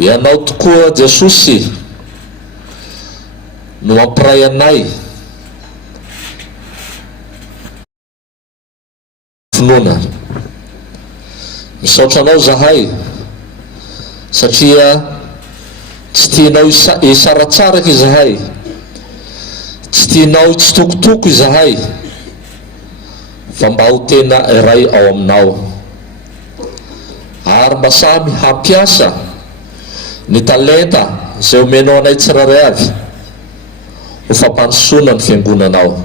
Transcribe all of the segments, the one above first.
Ianao tokoa Jesosy no mampiray anay finoana. Misaotra anao zahay satria tsy tianao isaratsaraka izahay, tsy tianao itsitokotoko izahay, fa mba ho tena iray ao aminao, ary mba samy hampiasa ny talenta izay omenao anay tsiraray avy ho fampandrosoana ny fiangonanao.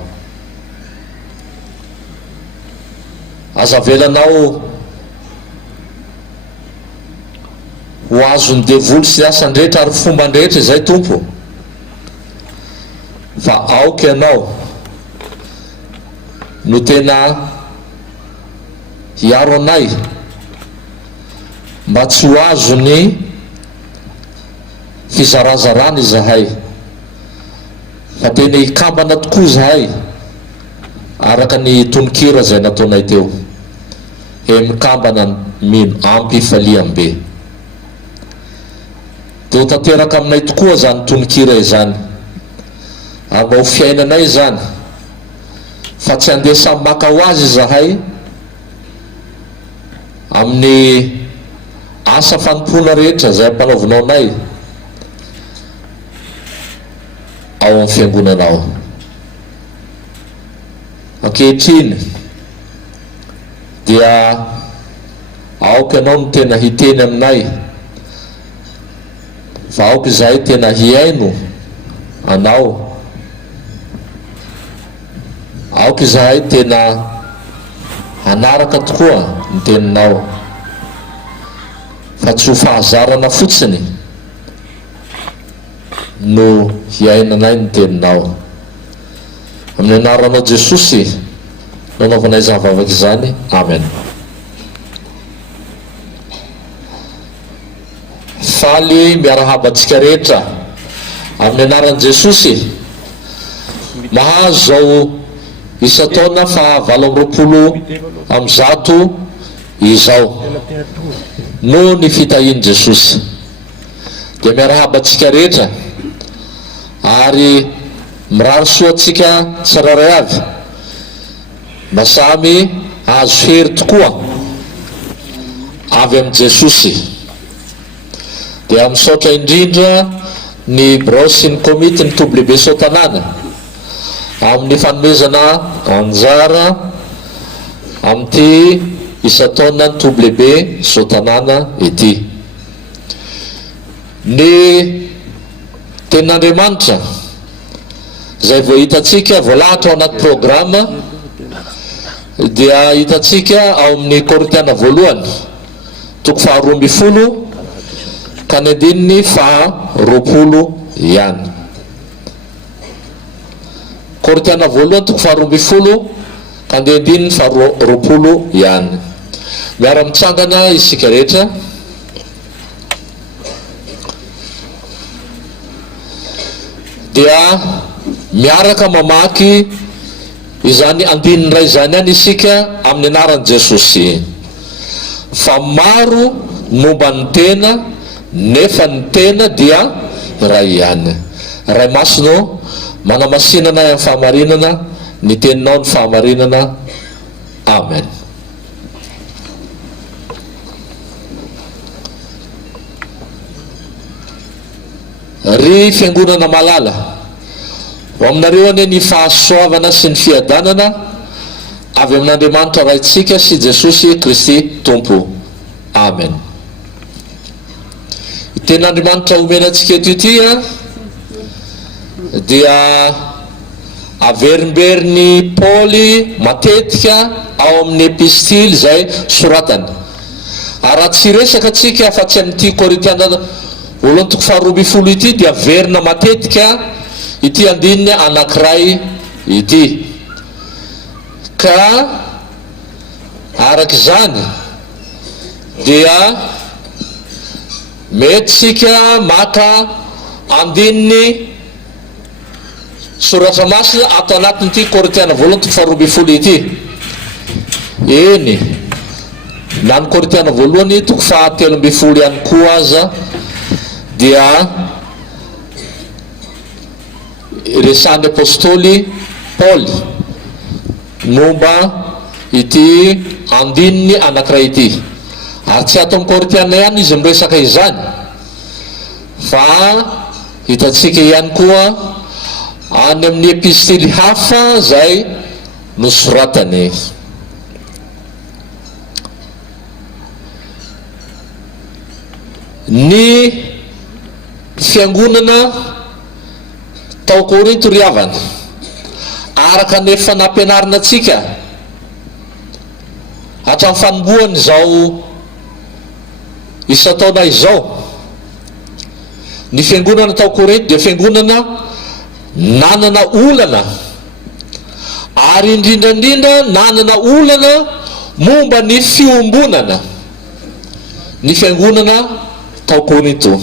Aza velanao ho azony devoly sy asan-drehetra ary fomban-drehetra izay Tompo, fa aoka ianao no tena hiaro anay mba tsy ho azo ny fizarazarana izahay, fa tena hikambana tokoa izahay araka ny tononkira izay nataonay teo, mikambana mino ampifaliam-be. Dia ho tanteraka aminay tokoa zany tononkira izany, ary mba ho fiainanay zany, fa tsy andesa maka ho azy izahay amin'ny asa fanompoana rehetra izay ampanaovinao anay ao amin'ny fiangonanao. Ankehitriny dia aoka ianao no tena hiteny aminay, fa aoka izahay tena hiaino anao, aoka izahay tena hanaraka tokoa ny teninao, fa tsy ho fahazarana fotsiny no hiainanay ny teninao. Amin'ny anaranao Jesosy nanaovanay zavavaka izany, amen. Faly miarahaba antsika rehetra amin'ny anaran'i Jesosy. Mahazo zao isa-taona fa 720 izao no ny fitahian'i Jesosy. Dia miarahaba antsika rehetra ary mirary soa antsika tsiraray avy mba samy azo hery tokoa avy amin'ny Jesosy. Dia misaotra indrindra ny birao sy ny komity ny toby lehibe Sotanana amin'ny fanomezana anjara amin'ity isa-taona ny toby lehibe Sotanana ity. Ny tenin'Andriamanitra izay voahitantsika voalahatra ao anaty programa dia hitatsika ao amin'ny Korintiana voalohany toko faharoa amby folo ka ny andininy faharoapolo ihany. Korintiana voalohany toko faharoa amby folo ka ny andininy faharoapolo ihany. Miara mitsangana isika rehetra. Dia miaraka mamaky izany andininy ray izany any isika amin'ny anaran'i Jesosy. Fa maro momba ny tena nefa ny tena dia ray ihany. Ray masino manamasinana amin'ny fahamarinana, ny teninao ny fahamarinana. Amen. Ry fiangonana malala ho aminareo ane ny fahasoavana sy ny fiadanana avy amin'Andriamanitra raitsika sy Jesosy Kristy Tompo. Amen. Ten'Andriamanitra omenantsika eto ity dia averimberiny Paoly matetika ao amin'ny epistily zay soratany. Raha tsy resaka atsika afa-tsy amin'ity Korintiana voalohany toko faharoa amby folo ity dia verina matetika ity andininy anankiray ity. Ka arak'izany dia mety sika maka andininy soratra masina ato anatin'ity Korintiana voalohany toko faharoa amby folo ity. Eny na ny Korintiana voalohany toko fahatelo amby folo ihany koa aza dia resan'ny apôstôly Paoly momba ity andininy anankiray ity. Ary tsy ato amin'ny Korintiana ihany izy miresaka izany, fa hitatsika ihany koa any amin'ny epistily hafa zay nosoratany. Ny fiangonana tao Korinto ry havana, araka nefa nampianarina atsika hatramin'ny fanombohany zao isa-taona izao, ny fiangonana tao Korinto dia fiangonana nanana olana, ary indrindrandrindra nanana olana momba ny fiombonana. Ny fiangonana tao Korinto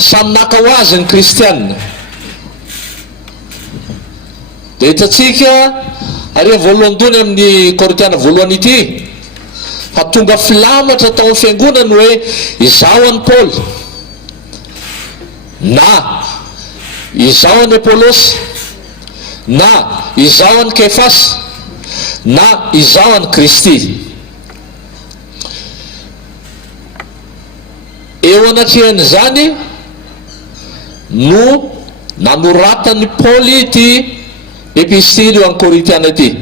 samy naka ho azy ny kristianina. Dia hitatsika ary voalohany amin'ny Korintiana voalohany ity fa tonga filamatra tao amin'ny fiangonana hoe izao an'i Paoly, na izao an'i Apolosy, na izao an'i Kefasy, na izao an'i Kristy. Eo anatrehan'izany no nanoratany Paoly ity epistily eo amin'ny Korintiana ity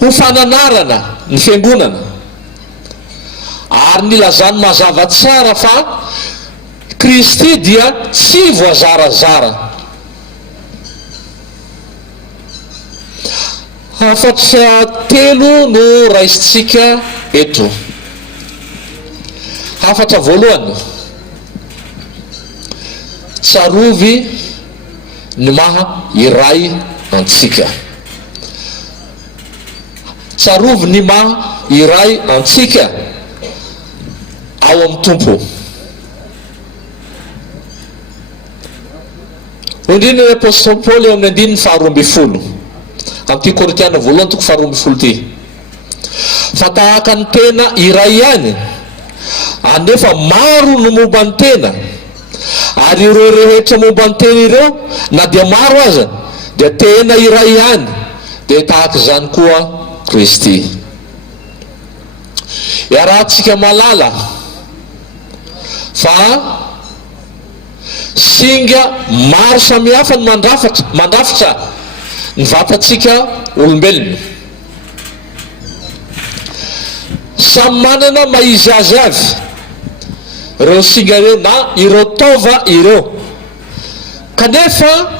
ho fananarana ny fiangonana, ary nilazany mazava tsara fa Kristy dia tsy voazarazara. Hafatra telo no raisitsika eto. Hafatra voalohany, tsarovy ny maha iray antsika. Tsarovy ny maha iray antsika ao amin'ny Tompo. Indrindra ny apôstôly Paoly eo amin'ny andininy faharoa amby folo amin'ity Korintiana voalohany toko faharoa amby folo ity. Fa tahaka ny tena iray ihany, anefa maro no momba ny tena, ary ireo rehetra momba ny tena ireo na dia maro aza dia tena iray ihany, dia tahaka izany koa Kristy. Iarahantsika malala fa singa maro samihafa ny mandrafitra ny vatantsika olombelona. Samy manana maizy azy avy ireo singa ireo na ireo taova ireo, kanefa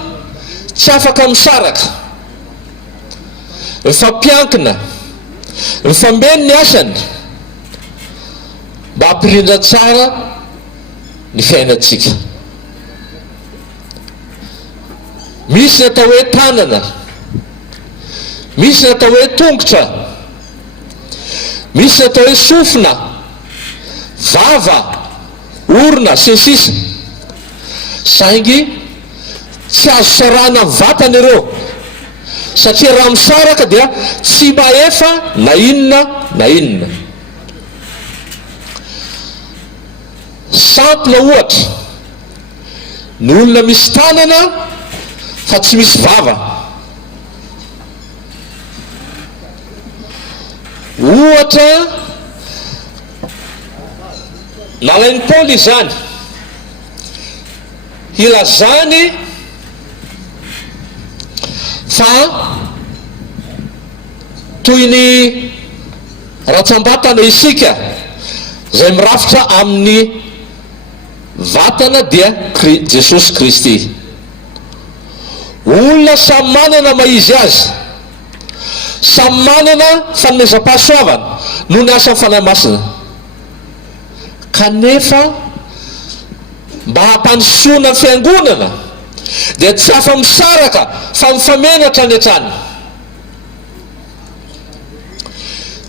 tsy afaka misaraka. mifampiankina, mifambeny ny asany mba hampirindra tsara ny fiainantsika. Misy ny atao hoe tanana, misy ny atao hoe tongotra, misy ny atao hoe sofina, vava, orona sy ny sisa. Saingy tsy azo sarana amin'ny vatana ireo, satria raha misaraka dia tsy maefa na inona na inona. Sampona ohatra, ny olona misy tanana fa tsy misy vava. Ohatra nalain'ny Paoly izany, ilazany fa toy ny ratsambatana isika izay mirafitra amin'ny vatana dia Jesosy Kristy. Olona samy manana maizy azy, samy manana fanomezam-pahasoavana noho ny asan'ny fanahy masina, kanefa mba hampandrosoana ny fiangonana dia tsy afa-misaraka fa mifamenatra ny hatrany.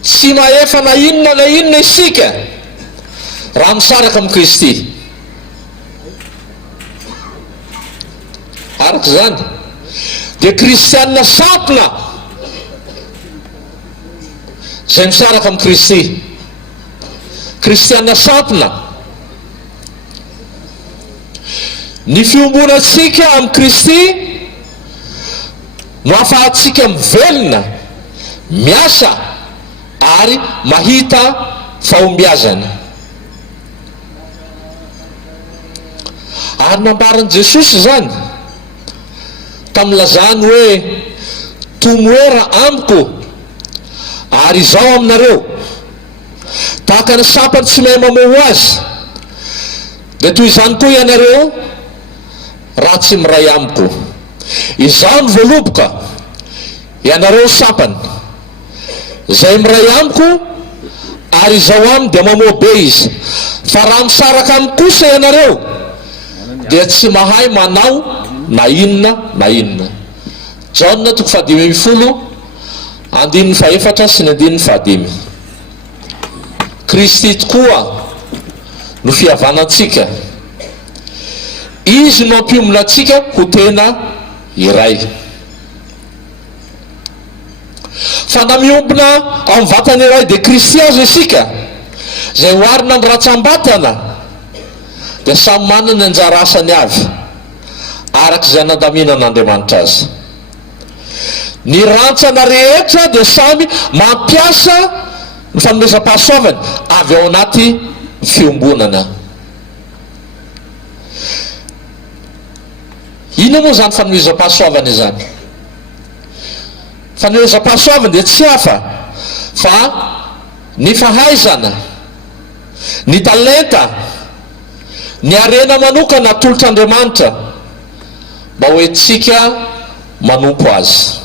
Tsy maefa na inona isika raha misaraka amin'ny Kristy. Araka izany dia kristianina sampona izay misaraka amin'ny Kristy. Kristianina sampona. Ny fiombonantsika amin'ny Kristy no ahafahantsika mivelona, miasa ary mahita fahombiazana. Ary nambaran'i Jesosy zany tamilazany hoe tomoera amiko ary izao aminareo, tahaka ny sampany tsy mahay mamoho azy, dia toy izany koa ianareo raha tsy miray amiko. Izaho ny voaloboka, ianareo sampany. Izay miray amiko ary izao aminy dia mamoha be izy. Fa raha misaraka amiko kosa ianareo dia tsy mahay manao na inona na inona. Jaona 5:10, 4 sy 5. Kristy tokoa no fihavanantsika, izy no ampiombona antsika ho tena iray. Fa na miombona ao amin'ny vatana iray dia Kristy azo isika, izay hoarina ny ratsambatana, dia samy manana ny anjara asany avy araka izay nandaminan'Andriamanitra azy. Ny rantsana rehetra dia samy mampiasa ny fanomezam-pahasoavany avy ao anaty fiombonana. Ino moa zany fanomezam-pahasoavana izany? Fanomezam-pahasoavana dia tsy hafa fa ny fahaizana, ny talenta, ny harena manokana atolotr'Andriamanitra mba hoentsika manompo azy.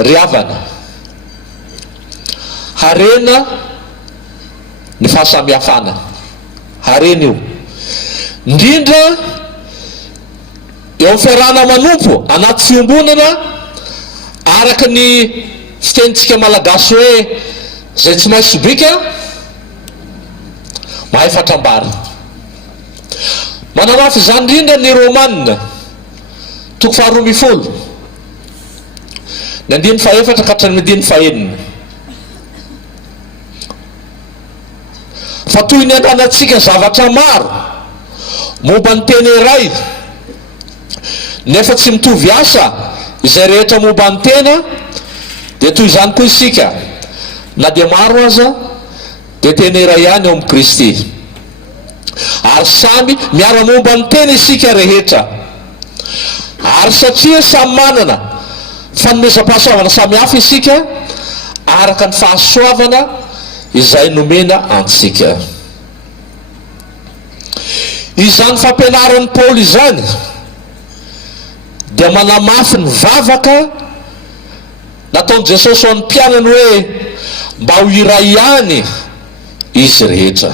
Riavana, harena ny fahasamihafana, harena io indrindra eo amin'ny fiarahana manompo anaty fiombonana, araka ny fitenitsika malagasy hoe zay tsy maintsy sobika mahay fatrambara. Manamafy izany indrindra ny Romanina 12:20, 4 ka 5. Fa toy ny antanantsika zavatra maro momba ny teny iray, nefa tsy mitovy asa izay rehetra momba ny tena, dia toy izany koa isika, na dia maro aza dia tena iray ihany eo amin'ny Kristy, ary samy miara-momba ny tena isika rehetra. Ary satria samy manana fanomezam-pahasoavana samy hafa isika araka ny fahasoavana izay nomena antsika. Izany fampianaran'ny Paoly izany dia manamafy ny vavaka nataony Jesosy ho an'ny mpianany hoe mba ho iray ihany izy rehetra.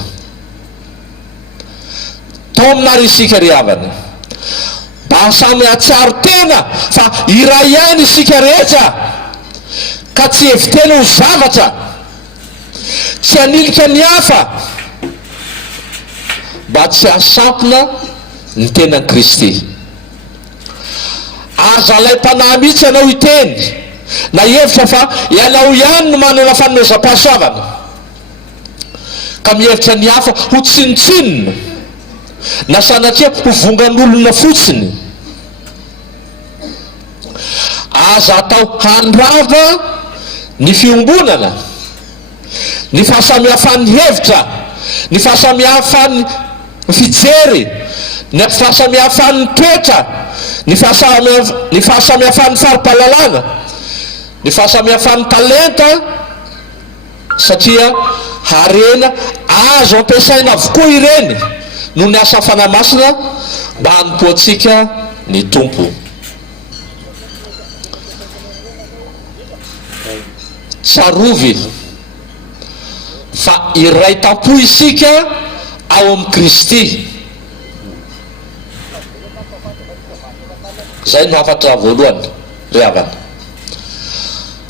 Tao aminary isika ry havana, mba samy hatsiaro tena fa iray ihany isika rehetra, ka tsy hevitena ho zavatra, tsy hanilika ny hafa, mba tsy hasampona ny tenan'i Kristy. Aza lay mpanahy mihitsy ianao hiteny na hevitra fa ianao ihany no manana fanomezam-pahasoavana, ka mihevitra ny hafa ho tsinotsinona na sanatria ho vongan'olona fotsiny. Aza atao handrava ny fiombonana, ny fahasamihafan'ny hevitra, ny fahasamihafan'ny fijery, ny fahasamihafan'ny toetra, ny fahasamihafan'ny fari-pahalalana, ny fahasamihafan'ny talenta, satria harena azo ampiasaina avokoa ireny noho ny asa fanahy masina mba hanompoantsika ny tompo. Tsarovy fa iray tampo isika ao amin'ny Kristy. Zay no hafatra voalohany ry havana.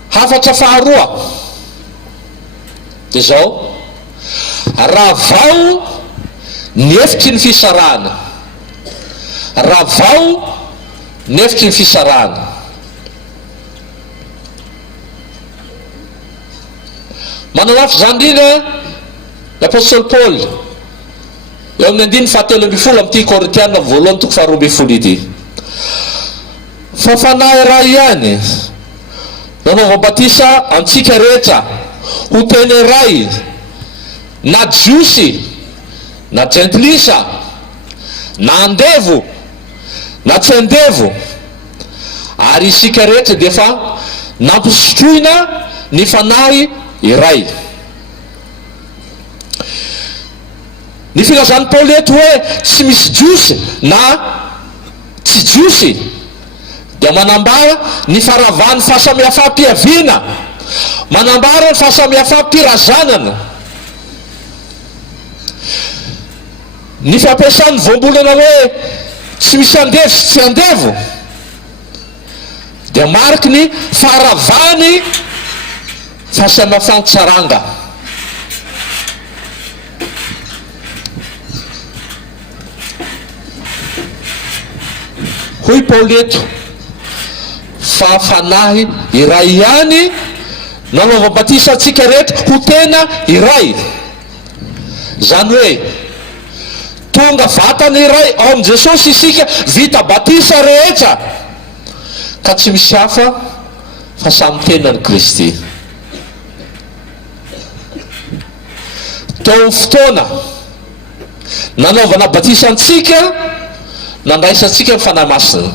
Hafatra faharoa dia zao: raha vao ny efitry ny fisarahana, raha vao ny efitry ny fisarahana. Mananafy zany indrindra ny apôstôly Paoly eo amin'ny 9:7 amin'ity Korintiana voalohany toko 12 ity: fa fanahy iray ihany nanaovam-batisa antsika rehetra ho teny iray, na jiosy na jentilisa, na andevo na tsy andevo, ary isika rehetra dia fa nampisotroina ny fanahy iray. Ny filazan'ny Paoly eto hoe tsy misy jiosy na tsy jiosy dia manambara ny faravan'ny fahasamihafam-piaviana, manambara ny fahasamihafam-pirazanana, ny fampiasan'ny voambolana hoe tsy misy andevo sy tsy andevo dia mariky ny faharavany fahasamihafan-tsaranga. Hoy Paoly eto fa fanahy iray ihany nanaovam-batisa antsika rehetra ho tena iray. Zany hoe tonga vatana iray ao amin'i Jesosy isika, vita batisa rehetra, ka tsy misy hafa fa samy tenan'i Kristy. Tao fotoana nanaovana batisa antsika, nandraisantsika ny fanahy masina,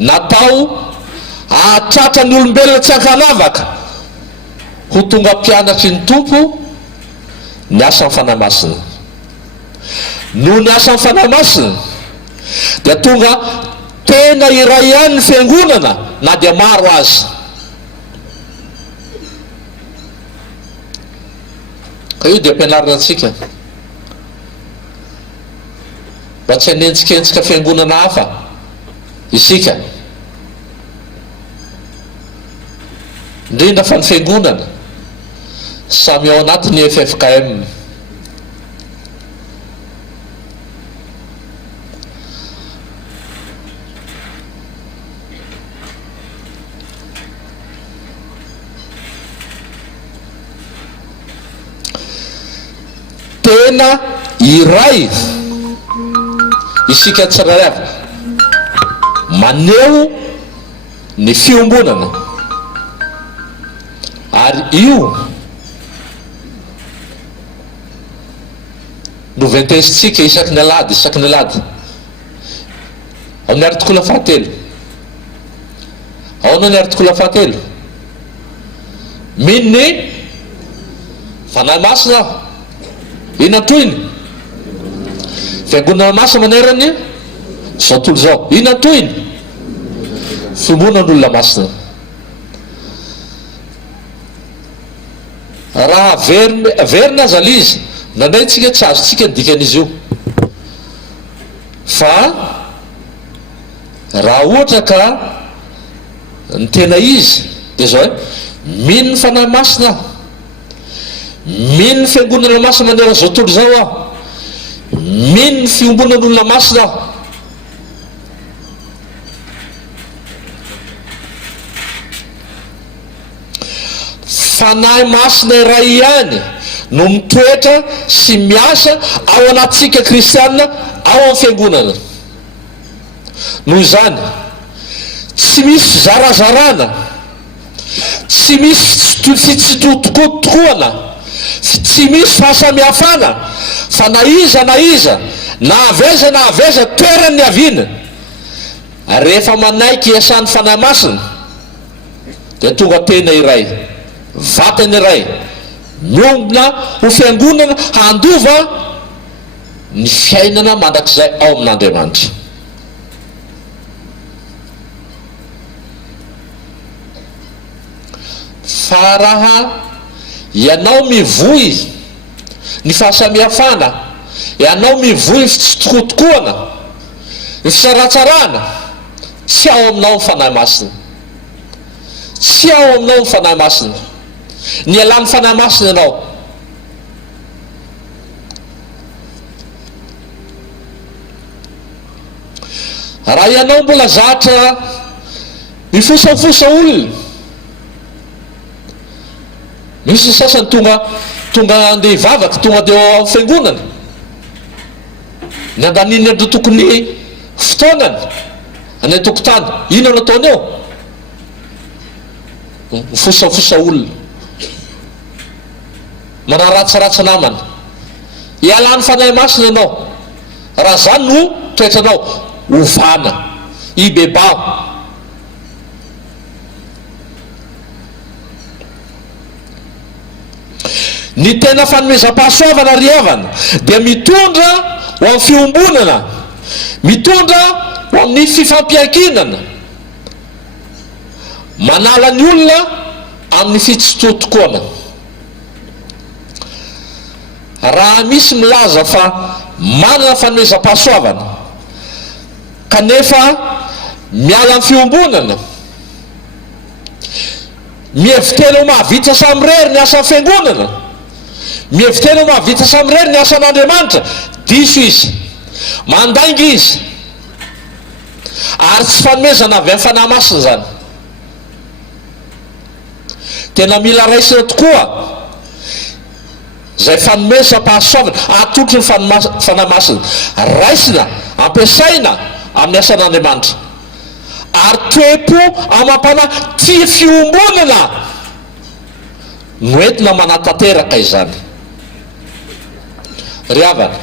natao ahatratra ny olombelona tsy hankanavaka ho tonga mpianatry ny tompo ny asan'ny fanahy masina. Noho ny asan'ny fanahy masina dia tonga tena iray ihany ny fiangonana, na dia maro azy. Ka io dia ampianarina antsika mba tsy hanentsikentsika fiangonana hafa isika, indrindra fa ny fiangonana samy ao anatin'ny FFKM. Tena iray isika tsirairay avy maneho ny fiombonana, ary io no ventesitsika isaky ny alady amin'ny artikla 7. Ao ny artikla 7: mino ny fanahy masina ina toiny, fiangonana masina manerany zao tontolo zao, ina toiny fiombonan'olona masina. Raha verina aza la izy nandray tsika tsy azotsika ny dikan'izy io, fa raha ohatra ka ny tena izy dia zao hoe mino ny fanahy masina, mino ny fiangonana masina maneran'izao tontolo zao aho, mino ny fiombonan'olona masina aho. Fanahy masina iray ihany no mitoetra sy miasa ao anatsika kristianina ao amin'ny fiangonana. Noho izany tsy misy zarazarana, tsy misy fitsitotokoana, tsy misy fahasamihafana fa na iza na aveza toerany aviana rehefa manaiky iasan'ny fanahy masina dia tonga tena iray, vatany iray miombona ho fiangonana handova ny fiainana mandrakizay ao amin'Andriamanitra. Fa raha ianao mivoy ny fahasamihafana, ianao mivoy ny fitsitokotokoana, ny fisaratsarana, tsy ao aminao ny fanahy masina, tsy ao aminao ny fanahy masina, ny alany fanahy masina ianao. Raha ianao mbola zatra mifosafosa olona, misy sasany tonga andeha hivavaka, tonga dia ao fiangonana ny andaniny andro tokony fotoanany any an-tokotany, ino nataony eo? Mifosafosa olona, manaratsiratsy namana. Ialany fanahy masina ianao, raha zany no toetranao, ovana ibeba. Ny tena fanomezam-pahasoavana ry havana dia mitondra ho amin'ny fiombonana, mitondra ho amin'ny fifampiankinana, manala ny olona amin'ny fitsitotokoana. Raha misy milaza fa manana fanomezam-pahasoavana kanefa miala amin'ny fiombonana, mievitena ho mahavita samirery ny asan'ny fiangonana, mievitena ho mahavita samirery ny asan'Andriamanitra, diso izy, mandainga izy, ary tsy fanomezana avy amin'ny fanahy masina zany. Tena mila raisina tokoa zay fanomezam-pahasoavana atotry ny fanahy masina, raisina, ampiasaina amin'ny asan'Andriamanitra, ary toepo amam-pana tia fiombonana no entina manatanteraka izany. Ry havana,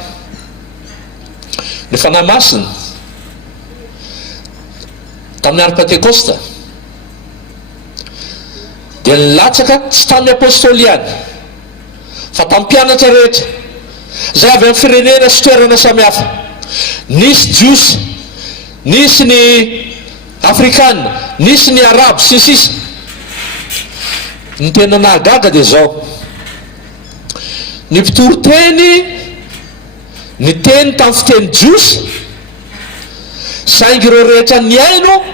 ny fanahy masina tamin'ny andro Pentekosta dia nilatsaka tsy tamin'ny apôstôly ihany fa tamin'ny mpianatra rehetra zay avy amin'ny firenena sy toerana samihafa. Nisy jiosy, nisy ny afrikanina, nisy ny arabo sy ny sisa. Ny tena nahagaga dia zao: ny mpitoroteny ny teny tamin'ny fiteny jiosy, saingy ireo rehetra ny aino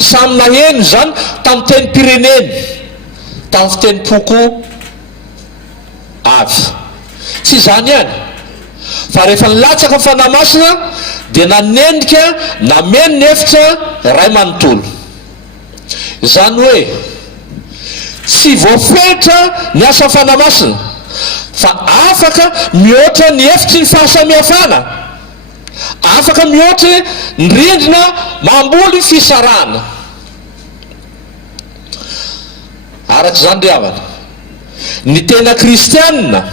samy naheno zany tamin'ny teny pireneny, tamin'ny fiteny poko avy. Tsy zany ihany, fa rehefa nilatsaka ny fanahy masina dia nanendrika nameno ny hevitra ray manontolo. Izany hoe tsy voafetra ny asa fanahy masina, fa afaka mihoatra ny hevitry ny fahasamihafana, afaka mihoatra ny rindrina mamboly fisarana. Arak'izany ry havana, ny tena kristianina,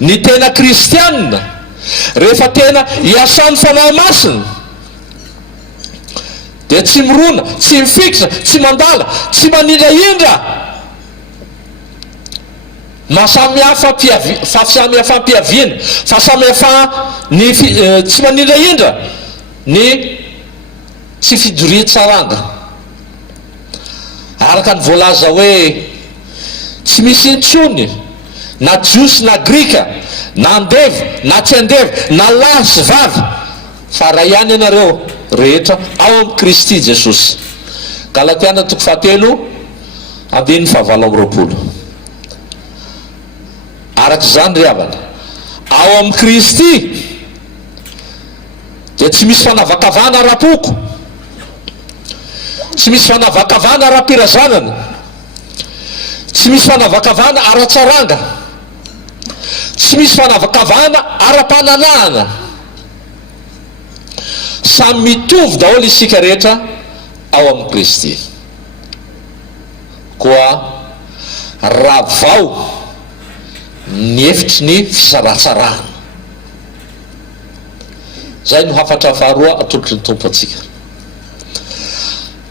ny tena kristianina rehefa tena iasan'ny fanahy masina dia tsy mirona, tsy mifikitra, tsy mandala, tsy manindrahindra fahasamihafam-piaviana, tsy manindrahindra ny tsy fijoria tsaranga, araka ny voalaza hoe tsy misy intsony na jiosy na grika na andevy na tsy andevy na lahy sy vavy fa raha ihany ianareo rehetra ao amin'ny Kristy Jesosy. Galatiana 3:7-9. Araka izany ry havana, ao amin'ny Kristy dia tsy misy fanavakavahana ara-poko, tsy misy fanavakavahana ara-pirazanana, tsy misy fanavakavahana ara-tsaranga, tsy misy fanavakavahana ara-pananahana. Samy mitovy daholo isika rehetra ao amin'ny Kristy. Koa raha vao ny efitry ny fisaratsarahana. Zay no hafatra faharoa atolotry ny tompo atsika.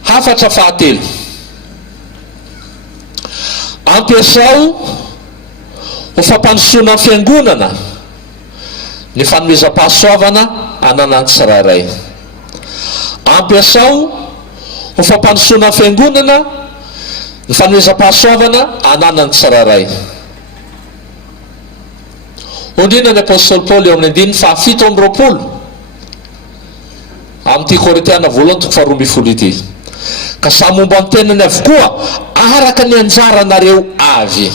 Hafatra fahatelo, ampiasao ho fampandrosoana ny fiangonana ny fanomezam-pahasoavana ananan'ny tsirairay. Ampiasao ho fampandrosoana ny fiangonana ny fanomezam-pahasoavana ananan'ny tsirairay. Ondrina ny apôstôly Paoly eo amin'ny 7:20 amin'ity Korintiana 1:12 ity. Ka samy momba ny tenany avokoa araka ny anjaranareo avy.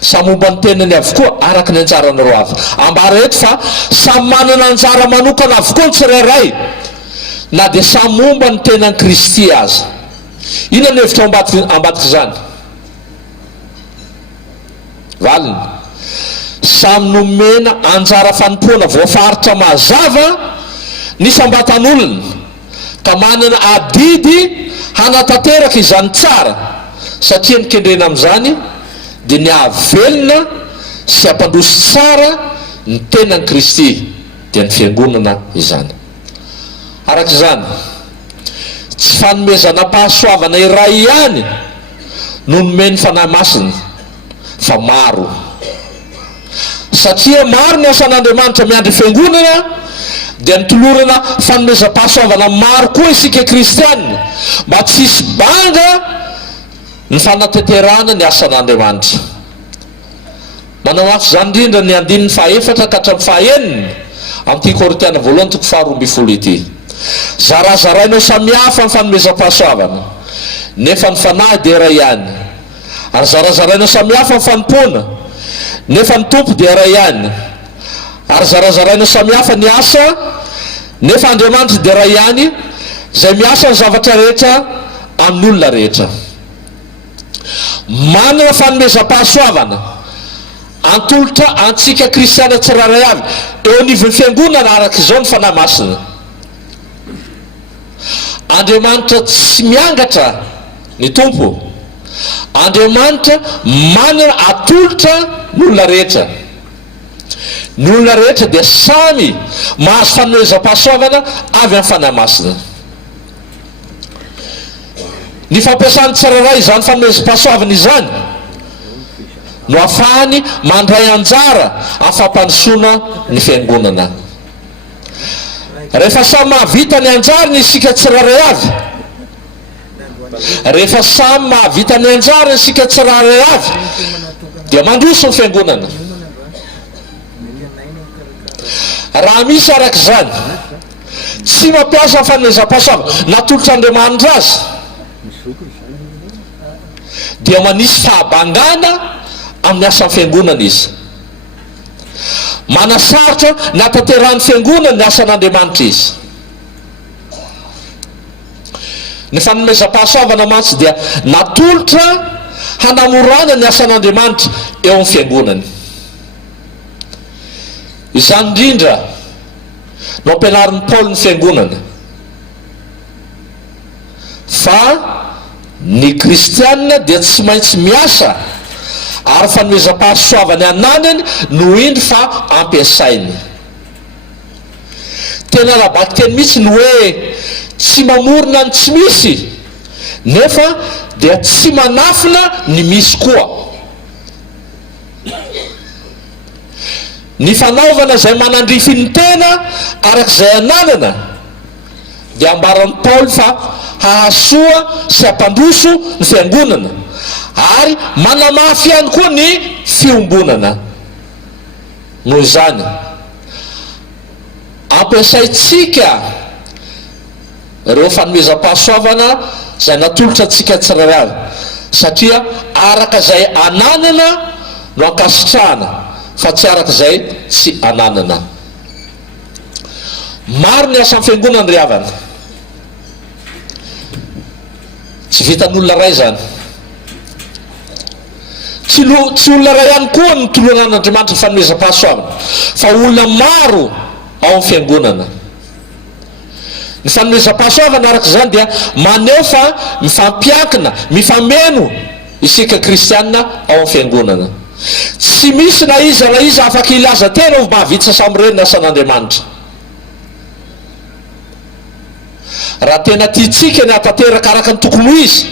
Samy momba ny tenany avokoa araka ny anjaranareo avy. Ambara eto fa samy manana anjara manokana avokoa ny tsirairay, na dia samy momba ny tenany Kristy aza. Ina ny hevitra ambadika izany? Valiny, samy nomena anjara fanompoana voafaritra mazava ny sambatan'olona, ka manana adidy hanatanteraka izany tsara, satria nikendrena amin'izany dia ny ahavelona sy hampandroso tsara ny tenany Kristy dia ny fiangonana izany. Araka izany, tsy fanomezana pahasoavana iray ihany no nomeny fanahy masina, fa maro. Satria maro ny asan'Andriamanitra miandry fiangonana, dia nitolorana fanomezam-pahasoavana maro koa isika kristianina, mba tsy hisy banga ny fanateterana ny asan'Andriamanitra. Manao afo izany indrindra ny 4 ka hatramin'ny 9 amin'ity Korintiana 1:12 ity. Zarazarainao samihafa ny fanomezam-pahasoavana, nefa ny fanahy dia iray ihany. Ary zarazarainao samihafa ny fanompoana, nefa ny tompo dia iray ihany. Ary zarazarainao samihafa ny asa, nefa Andriamanitra dia iray ihany, izay miasa ny zavatra rehetra amin'olona rehetra. Manana fanomezam-pahasoavana antolotra antsika kristiana tsirairay avy eo anivon'ny fiangonana araka izao ny fanahy masina. Andriamanitra tsy miangatra ny tompo. Andriamanitra manana atolotra ny olona rehetra. Ny olona rehetra dia samy mahazo fanomezam-pahasoavana avy amin'ny fanahy masina. Ny fampiasan'ny tsirairay izany fanomezam-pahasoavana izany no ahafahany mandray anjara amin'ny fampandrosoana ny fiangonana. Rehefa samy mahavita ny anjarany isika tsirairay avy, rehefa samy mahavita ny anjarany isika tsirairay avy, dia mandroso ny fiangonana. Raha misy araka izany tsy mampiasa fanomezam-pahasoavana natolotra Andriamanitra azy, dia manisy fahabangana amin'ny asan'ny fiangonana izy. Manasarotra natanterahany fiangonana ny asan'Andriamanitra izy. Ny fanomezam-pahasoavana mantsy dia natolotra hanamorana ny asan'Andriamanitra eo amin'ny fiangonany. Izany indrindra no ampianarin'ny Paoly ny fiangonana fa ny kristianina dia tsy maintsy miasa, ary fanomezam-pahasoavany ananany no indro fa ampiasainy. Tena rabaky teny mihitsy ny hoe tsy mamorona ny tsy misy, nefa dia tsy manafina ny misy koa. Ny fanaovana izay manandrify ny tena arak'izay ananana dia ambaran'ny Paoly fa hahasoa sy hampandroso ny fiangonana, ary manamafy ihany koa ny fiombonana. Noho izany ampiasaitsika ireo fanomezam-pahasoavana izay natolotra antsika tsirairay avy, satria araka izay ananana no ankasitrahana, fa tsy araka izay tsy ananana. Maro ny asa fiangonana ry havana, tsy vitan'olona ray zany, tsy olona ray ihany koa ny tolonan'Andriamanitra ny fanomezam-pahasoavana, fa olona maro ao amin'ny fiangonana. Ny fanomezam-pahasoavana araka izany dia maneho fa mifampiankina, mifameno isika kristianina ao amin'ny fiangonana. Tsy misy na iza afaka ilaza tena ho mahavita samy ny asan'Andriamanitra. Raha tena tiatsika ny hatanteraka araka ny tokony ho izy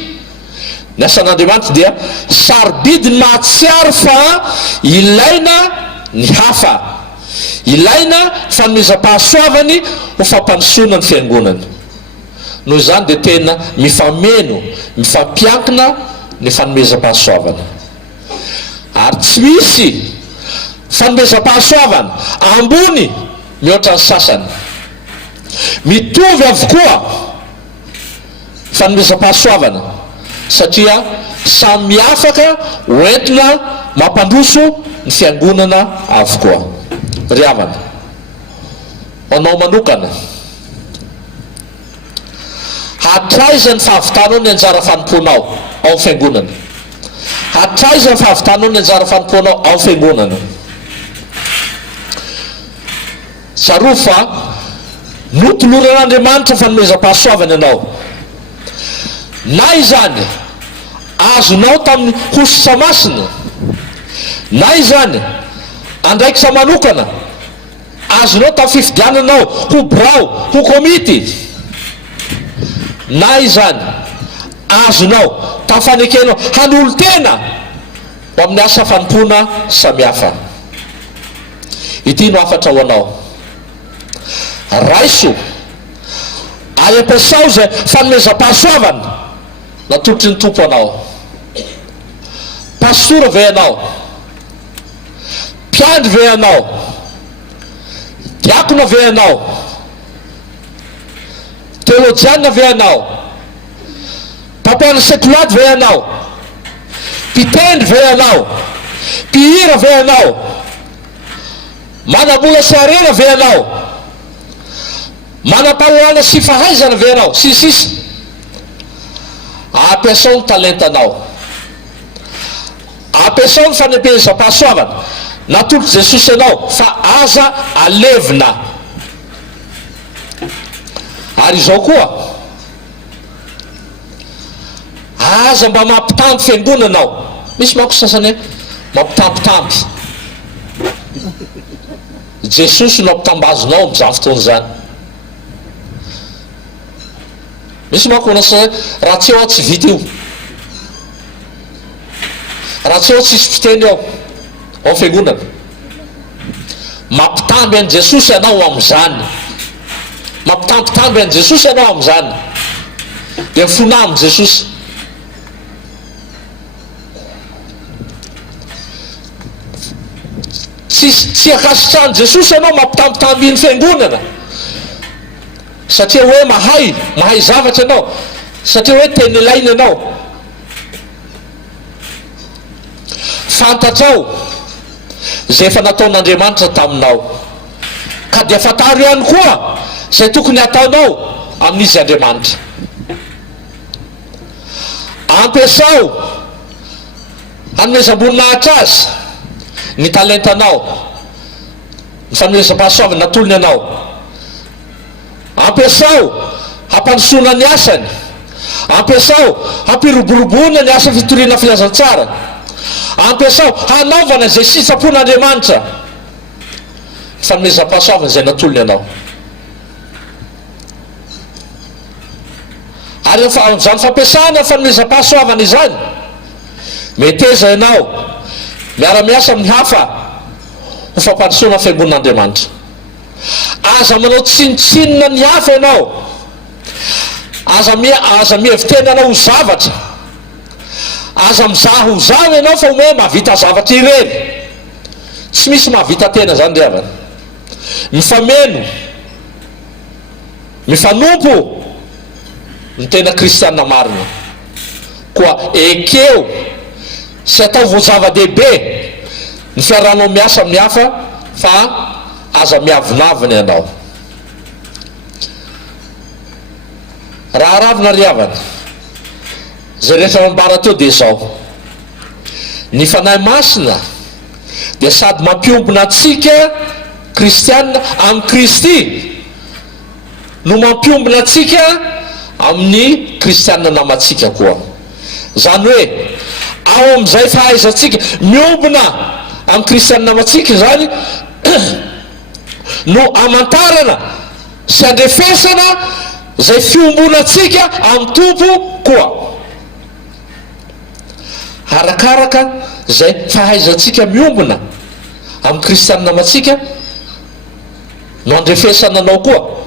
ny asan'Andriamanitra, dia sarobidi ny mahatsiaro fa ilaina ny hafa, ilaina fanomezam-pahasoavany ho fampandrosoana ny fiangonana. Noho izany dia tena mifameno, mifampiankina ny fanomezam-pahasoavana. Ary tsy misy fanomezam-pahasoavana ambony mihoatra ny sasany, mitovy avokoa fanomezam-pahasoavana, satria samy afaka hoentina mampandroso ny fiangonana avokoa. Ry havana, anao manokana hatraiza ny fahavitanao ny anjara fanompoanao ao amin'ny fiangonana, hatraiza ny fahavitanao ny anjara fanompoanao ao amin'ny fiangonana. Tsaroa fa notoloran'Andriamanitra fanomezam-pahasoavana ianao, na izany azonao tamin'ny hosotra masina, na izany andraikitra manokana azonao tamin'ny fifidiananao ho birao, ho komity, na izany azonao tamin'ny fanekenao hanolo tena ho amin'ny asa fanompoana samihafa. Ity no afatra ho anao. Raiso ay ampiasao zay fanomezam-pahasoavana natolotry ny tompo anao. Pastora ve anao, mpiandry ve anao, diakona ve anao, teolojiana ve anao, mpampianatra sekolady ve anao, mpitendry ve anao, mpihira ve anao, manabola sy arena ve anao, manam-pahalalana sy fahaizana ve anao, sisisy, ampiasao ny talentanao, ampiasao ny fanomezam-pahasoavana natolotry Jesosy ianao fa aza alevina. Ary izao koa aza mba mampitamby fiangonana anao. Misy manko sasany mampitambitamby, Jesosy no ampitambazonao amin'izany fotoana zany. Misy manko manasa raha tsy eo aho tsy vita io, raha tsy eo tsisy fiteny ao ao fiangonana, mampitamby an'i Jesosy ianao amin'izany, mampitambitamby an'i Jesosy ianao amin'izany, dia mifona amin' Jesosy. Tsy akasitrahany Jesosy ianao mampitambitamby ny fiangonana, satria hoe mahay zavatra ianao, satria hoe teny ilaina ianao. Fantatrao zay efa nataon'Andriamanitra taminao, ka dia fantaro ihany koa zay tokony ataonao amin'izy Andriamanitra. Ampiasao hanomezam-boninahitra azy ny talentanao, ny fanomezam-pahasoavana natolony anao. Ampiasao hampandrosoana ny asany, ampiasao hampiroboroboana ny asa fitoriana filazantsara, ampiasao hanaovana zay sitrapon'Andriamanitra, ny fanomezam-pahasoavana zay natolony anao. Ary zany fampiasana fanomezam-pahasoavana izany, meteza ianao miara-miasa amin'ny hafa ho fampandrosoana fiangonan'Andriamanitra. Aza manao tsinitsinina ny hafa ianao, aza mievitenana ho zavatra, aza mizaha ho zavy ianao fa hoe mahavita zavatra ireny. Tsy misy mahavita tena zany ry havana. Mifameno, mifanompo ny tena kristianina marina. Koa ekeo sy atao voazava-dehibe ny fiarahanao miasa amin'ny hafa fa aza miavinavina ianao. Raha ravina ry havana, zay rehetra nambara teo dia zao: ny fanahy masina dia sady mampiombona atsika kristianina amin'ny Kristy no mampiombona atsika amin'ny kristianina namatsika koa. Zany hoe ao amin'izay fahaizantsika miombona amin'ny kristianina namatsika zany no amantarana sy andrefesana zay fiombonatsika amin'ny tompo koa, arakaraka zay fahaizantsika miombona amin'ny kristianina namatsika no andrefesana anao koa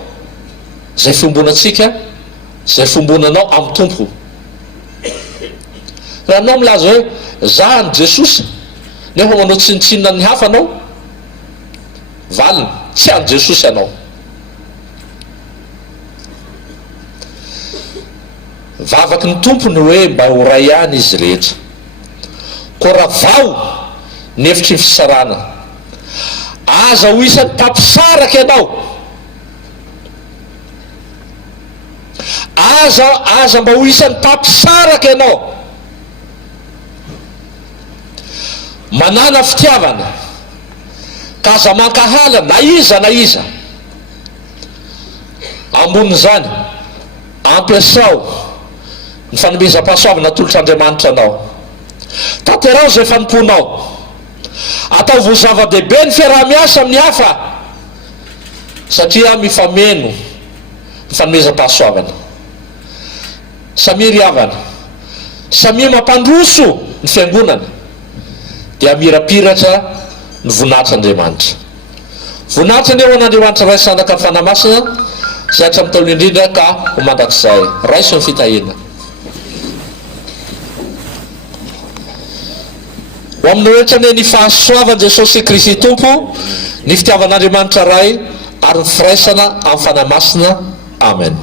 zay fiombonatsika, zay fiombonanao amin'ny tompo. Raha anao milaza hoe za ny Jesosy nefa manao tsinitsinina ny hafa anao, valiny tsy any Jesosy anao. Vavaky ny tompony hoe mba ho ray ihany izy rehetra. Ko raha vao ny hevitry ny fisarana, aza ho isan'ny mpampisaraka ianao, aza mba ho isan'ny mpampisaraka ianao, manana fitiavana ka aza mankahala na iza ambonin'izany ampiasao ny fanomezam-pahasoavana tolotr'Andriamanitra anao. Tanterao zay fanomponao, atao voazava-dehibe ny fiaraha-miasa amin'ny hafa, satria mifameno ny fanomezam-pahasoavana. Samia ry havana, samia mampandroso ny fiangonana, dia mirapiratra ny voninahitran'Andriamanitra. Voninahitra ny eo an'Andriamanitra ray sanaka ny fanahy masina zay hatramy taolo indrindra ka ho mandrakizay raiso ny fitahina. Ho amin'ny rehetra ny fahasoavan Jesosy Kristy Tompo, ny fitiavan'Andriamanitra ray ary ny firaisana amin'ny fanahy masina. Amen.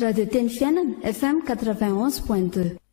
Radio Teny Fiainana FM 91.2.